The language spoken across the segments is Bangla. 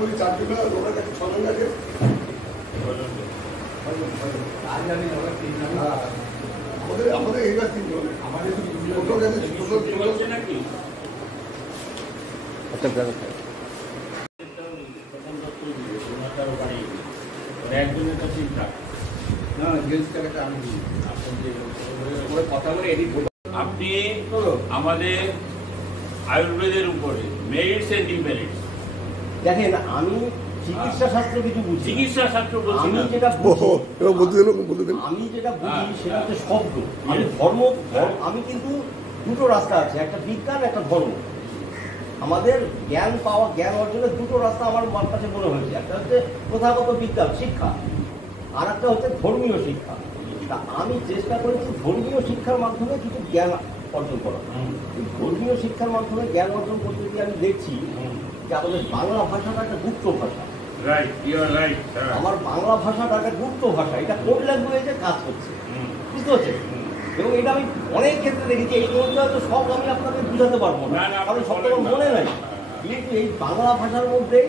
বলি 4 জন, ওনার কাছে 6 জন আছে। আমাদের এইবার 3 জন। আমাদের নাকি একজনের কাছে আপনি আমাদের আয়ুর্বেদের উপরে মেরিটস এন্ড ডিমেরিটস দেখেন, আমি চিকিৎসা শাস্ত্র কিছু বুঝি। চিকিৎসা শাস্ত্র বলছি, আমি যেটা বুঝি সেটা হচ্ছে শব্দ। আমি ধর্ম, আমি কিন্তু দুটো রাস্তা আছে, একটা বিজ্ঞান, একটা ধর্ম। আমাদের জ্ঞান পাওয়া, জ্ঞান অর্জনের দুটো রাস্তা আমার কাছে মনে হয়েছে। একটা হচ্ছে প্রথাগত বিজ্ঞান শিক্ষা, আর একটা হচ্ছে ধর্মীয় শিক্ষা। তা আমি চেষ্টা করেছি ধর্মীয় শিক্ষার মাধ্যমে কিছু জ্ঞান অর্জন করা। ধর্মীয় শিক্ষার মাধ্যমে জ্ঞান অর্জন করতে গিয়ে আমি দেখছি যে আমাদের বাংলা ভাষাটা একটা গুপ্ত ভাষা। আমার বাংলা ভাষাটা একটা গুপ্ত ভাষা, এটা কোড ল্যাঙ্গুয়েজে কাজ করছে, বুঝতে পারছেন? এবং এটা আমি অনেক ক্ষেত্রে দেখেছি। এই কোডটা হয়তো সব আমি আপনাদের বুঝাতে পারবো না, কারণ সব আমার মনে নাই। কিন্তু এই বাংলা ভাষার মধ্যে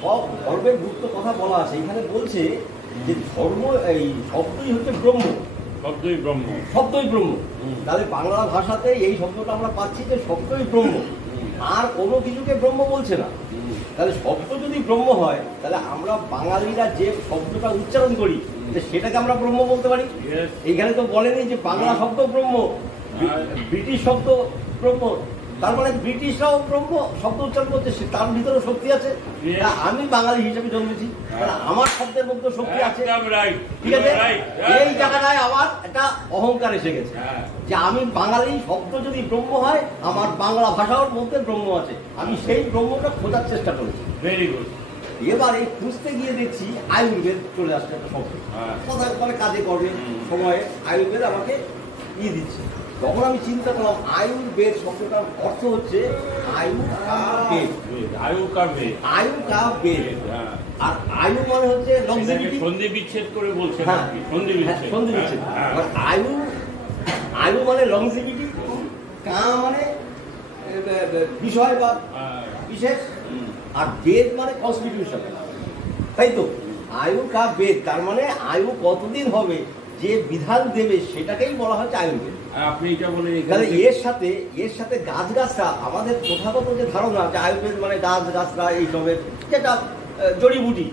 সব ধর্মের গুপ্ত কথা বলা আছে। এখানে বলছে যে ধর্ম, এই শব্দই হচ্ছে ব্রহ্ম, শব্দই ব্রহ্ম, শব্দই ব্রহ্ম। তাহলে বাংলা ভাষাতে এই শব্দটা আমরা পাচ্ছি যে শব্দই ব্রহ্ম, আর কোনো কিছুকে ব্রহ্ম বলছে না। তাহলে শব্দ যদি ব্রহ্ম হয়, তাহলে আমরা বাঙালিরা যে শব্দটা উচ্চারণ করি সেটাকে আমরা ব্রহ্ম বলতে পারি। এইখানে তো বলেনি যে বাংলা শব্দ ব্রহ্ম, ব্রিটিশ শব্দ ব্রহ্ম। তার মানে ব্রিটিশরাও ব্রহ্ম শব্দ উচ্চারণ করছে, তার ভিতরে শক্তি আছে। আমি বাঙালি হিসেবে জন্মেছি, আমার শব্দের মধ্যে শক্তি আছে, ঠিক আছে? এই জায়গাটায় আমার একটা অহংকার এসে গেছে যে আমি বাঙালি, শব্দ যদি ব্রহ্ম হয় আমার বাংলা ভাষার মধ্যে ব্রহ্ম আছে। আমি সেই ব্রহ্মটা খোঁজার চেষ্টা করেছি। Very good. এবার এই খুঁজতে গিয়ে দেখছি আয়ুর্বেদ চলে আসছে একটা শব্দ, কোথায় মানে কাজে করবে সময়ে আয়ুর্বেদ আমাকে দিয়ে দিচ্ছে। তখন আমি চিন্তা করলাম আয়ুর্বেদ শব্দটার অর্থ হচ্ছে আয়ু কা বেদ। আয়ু কা বেদ, আয়ু কা বেদ। আর আয়ু মানে হচ্ছে লংজিভিটি, সন্ধি বিচ্ছেদ করে বলছেন আপনি, সন্ধি বিচ্ছেদ, সন্ধি বিচ্ছেদ। আয়ু, আয়ু মানে লংজিভিটি, কা মানে বিষয় বা বিশেষ, আর বেদ মানে কনস্টিটিউশন, তাই তো? আয়ু কা বেদ, তার মানে আয়ু কতদিন হবে যে বিধান দেবে সেটাকেই বলা হচ্ছে আয়ুর্বেদ। আপনি এটা বলে এর সাথে গাছগাছরা, আমাদের প্রথাগত যে ধারণা যে আয়ুর্বেদ মানে গাছগাছরা এইসবের যেটা জড়িবুটি,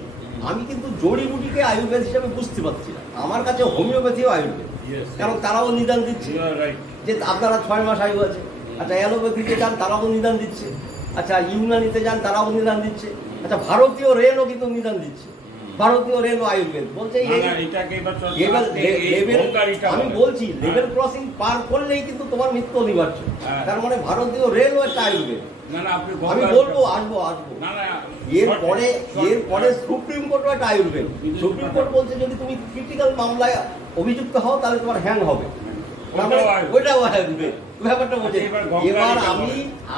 আমি কিন্তু জড়িবুটিকে আয়ুর্বেদ হিসেবে বুঝতে পারছি না। আমার কাছে হোমিওপ্যাথিও আয়ুর্বেদ, কারণ তারাও নিদান দিচ্ছে যে আপনারা 6 মাস আয়ু আছে। আচ্ছা, অ্যালোপ্যাথিতে যান তারাও নিদান দিচ্ছে, আচ্ছা ইউনানিতে যান তারাও নিদান দিচ্ছে, আচ্ছা ভারতীয় রেলও কিন্তু নিদান দিচ্ছে। ভারতীয় রেল আয়ুর্বেদ বলছে আমি বলছি লেভেল ক্রসিং পার করলেই কিন্তু তোমার মৃত্যু অনিবার্য। তার মানে ভারতীয় রেলও একটা আয়ুর্বেদ। আমি বলবো আসবো এরপরে সুপ্রিম কোর্টও একটা আয়ুর্বেদ। সুপ্রিম কোর্ট বলছে যদি তুমি ক্রিটিক্যাল মামলায় অভিযুক্ত হও তাহলে তোমার হ্যাং হবে, ওইটাও আয়ুর্বেদ। ব্যাপারটা বলছে। এবার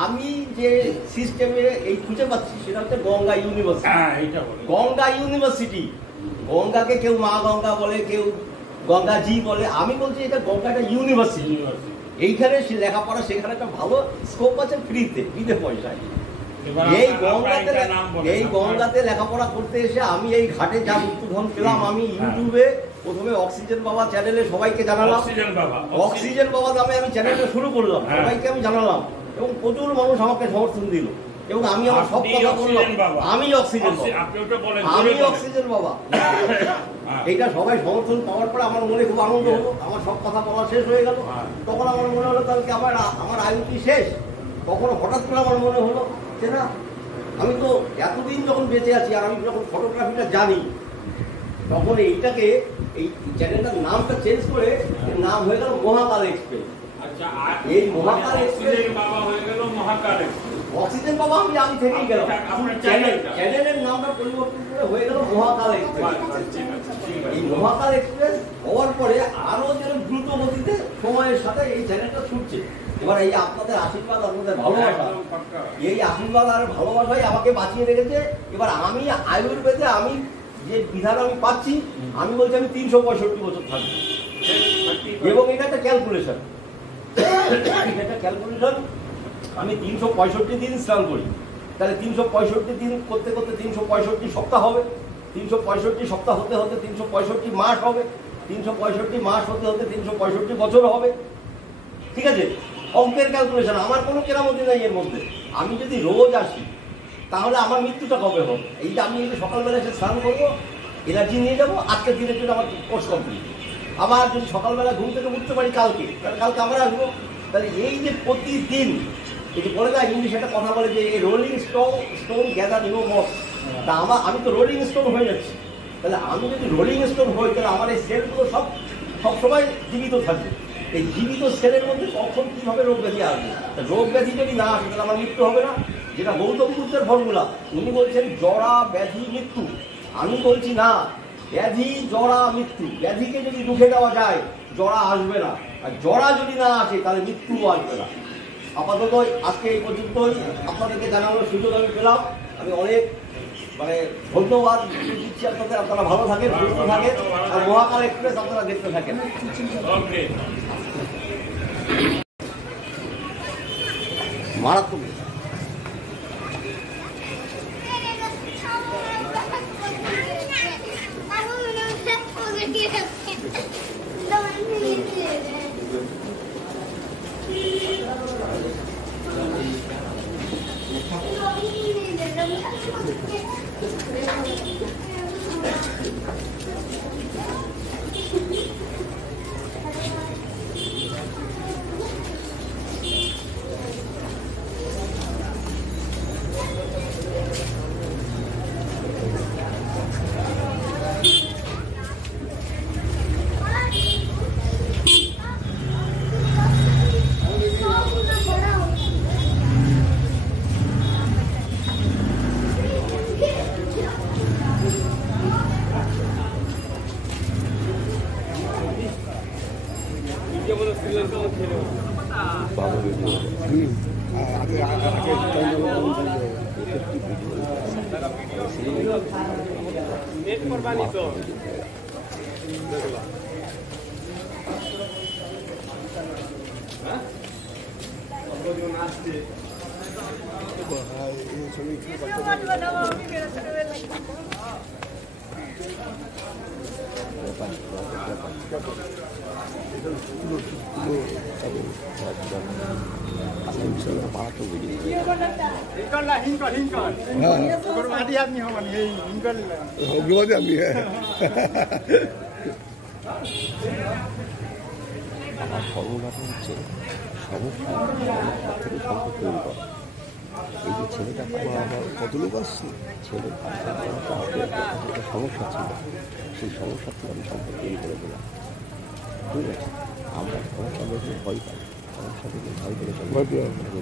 আমি যে সিস্টেমে এই খুঁজে পাচ্ছি সেটা হচ্ছে গঙ্গা ইউনিভার্সিটি। গঙ্গা ইউনিভার্সিটি, গঙ্গাকে কেউ মা গঙ্গা বলে, কেউ গঙ্গাজি বলে, আমি বলছি এটা গঙ্গাটা ইউনিভার্সিটি। এইখানে লেখাপড়া সেখানে একটা ভালো স্কোপ আছে, ফ্রিতে পয়সায়। এই গঙ্গাতে লেখাপড়া করতে এসে আমি এই ঘাটে যা মৃত্যুধন পেলাম, আমি ইউটিউবে প্রথমে অক্সিজেন বাবা চ্যানেলে সবাইকে জানালাম, অক্সিজেন বাবা নামে আমি চ্যানেলটা শুরু করলাম, সবাইকে আমি জানালাম এবং প্রচুর মানুষ আমাকে সমর্থন দিল। এবং আমি আমার সব কথা বললাম আমি অক্সিজেন বাবা। এইটা সবাই সমর্থন পাওয়ার পরে আমার মনে খুব আনন্দ হলো, আমার সব কথা বলা শেষ হয়ে গেল। তখন আমার মনে হলো কালকে আমার আয়ুটি শেষ। তখন হঠাৎ করে আমার মনে হলো যে না, আমি তো এতদিন যখন বেঁচে আছি আর আমি যখন ফটোগ্রাফিটা জানি, তখন এইটাকে এই চ্যানেলটার নামটা চেঞ্জ করে নাম হয়ে গেল মহাকাল এক্সপ্রেস। এই মহাকাল এক্সপ্রেস বাবা হয়ে গেল মহাকাল এক্সপ্রেস। অক্সিজেন বাবা আমি থেকেই গেলাম, চ্যানেলের নামটা পরিবর্তন করে হয়ে গেল মহাকাল এক্সপ্রেস। এই মহাকাল এক্সপ্রেস হওয়ার পরে আরো যেন দ্রুত গতিতে সময়ের সাথে এই চ্যানেলটা ছুটছে। এবার এই আপনাদের আশীর্বাদ, আপনাদের ভালোবাসা, এই আশীর্বাদ আর ভালোবাসাই আমাকে বাঁচিয়ে রেখেছে। এবার আমি আয়ুর্বেদে আমি যে বিধান আমি পাচ্ছি, আমি বলছি আমি 365 বছর থাকবো। এবং এটা একটা ক্যালকুলেশন, আমি 365 দিন স্নান করি, তাহলে 365 দিন করতে করতে 365 সপ্তাহ হবে, 365 সপ্তাহ হতে হতে 365 মাস হবে, 365 মাস হতে হতে 365 বছর হবে। ঠিক আছে, অঙ্কের ক্যালকুলেশন, আমার কোনো কেরামতি নাই এর মধ্যে। আমি যদি রোজ আসি তাহলে আমার মৃত্যুটা কবে হবে? এই যে আমি সকালবেলা এসে স্নান করবো, এনার্জি নিয়ে যাবো, আজকের দিনের জন্য আমার কোর্স কমপ্লিট। আবার যদি সকালবেলা ঘুম থেকে উঠতে পারি কালকে, তাহলে কালকে আমরা আসবো। তাহলে এই যে প্রতিদিন, এই যে বলে না ইংলিশ একটা কথা বলে যে rolling stone gather no moss, তা আমি তো রোলিং স্টোন হয়ে যাচ্ছি। তাহলে আমি যদি রোলিং স্টোন হই, তাহলে আমার এই সেলগুলো সবসময় জীবিত থাকবে। এই জীবিত সেলের মধ্যে কখন কীভাবে রোগ ব্যাধি আসবে? রোগ ব্যাধি যদি না আসে তাহলে আমার মৃত্যু হবে না। যেটা গৌতম বুদ্ধের ফর্মুলা, উনি বলছেন জরা ব্যাধি মৃত্যু। আমি বলছি না, ব্যাধি জরা মৃত্যু। ব্যাধিকে যদি রুখে দেওয়া যায় জরা আসবে না, আর জরা যদি না আসে তাহলে মৃত্যুও আসবে না। আপাতত আজকে এই পর্যন্তই আপনাদেরকে জানানোর সুযোগ আমি পেলাম। আমি অনেক ধন্যবাদ দিচ্ছি আপনাদের। আপনারা ভালো থাকেন, সুস্থ থাকেন, আর মহাকাল এক্সপ্রেস আপনারা দেখতে থাকেন। মারাত্মক আমার ফর্মুলাটা হচ্ছে সমস্যা থেকে সম্পদ তৈরি করা। এই যে ছেলেটা আমার কত লোক আসছে, ছেলের একটা সমস্যা ছিল, সেই সমস্যা থেকে আমি সম্পদ তৈরি করে দিলাম। ঠিক আছে, আমরা সমস্যা দেখলে ভয় পাই, সমস্যা থেকে ভয় করে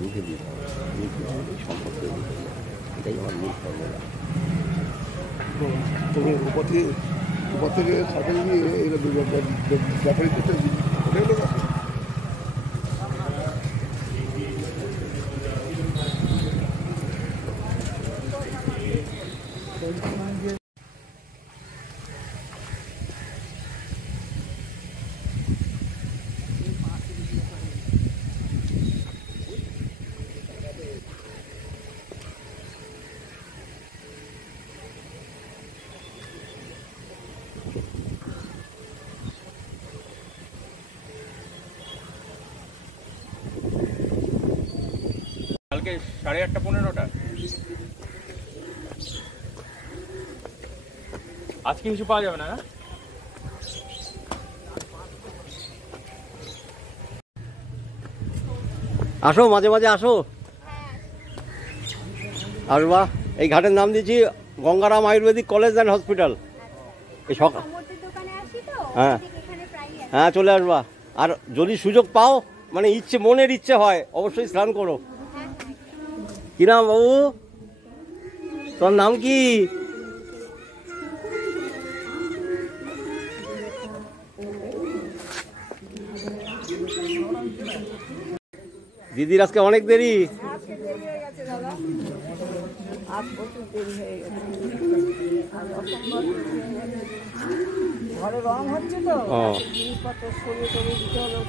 রুখে দিতে হবে, রুখে দিলে সম্পদ তৈরি করতে হবে। এটাই আমার মূল ফর্মুলা। তবে উপর থেকে সাইকেল নিয়ে ব্যাপারী করতে কালকে 8:30-9:30 আজকে কিছু পাওয়া যাবে না। আসো, মাঝে মাঝে আসো, আসবা। এই ঘাটের নাম দিয়েছি Gangaram Ayurvedic college and hospital. এই সকাল, হ্যাঁ হ্যাঁ, চলে আসবা। আর যদি সুযোগ পাও, মানে ইচ্ছে, মনের ইচ্ছে হয়, অবশ্যই স্নান করো। কি নাম বাবু? তোর নাম কি? দিদির আজকে অনেক দেরি। ঘরে রং হচ্ছে তো, জিনিসপত্র সরিয়ে দিতে হলো।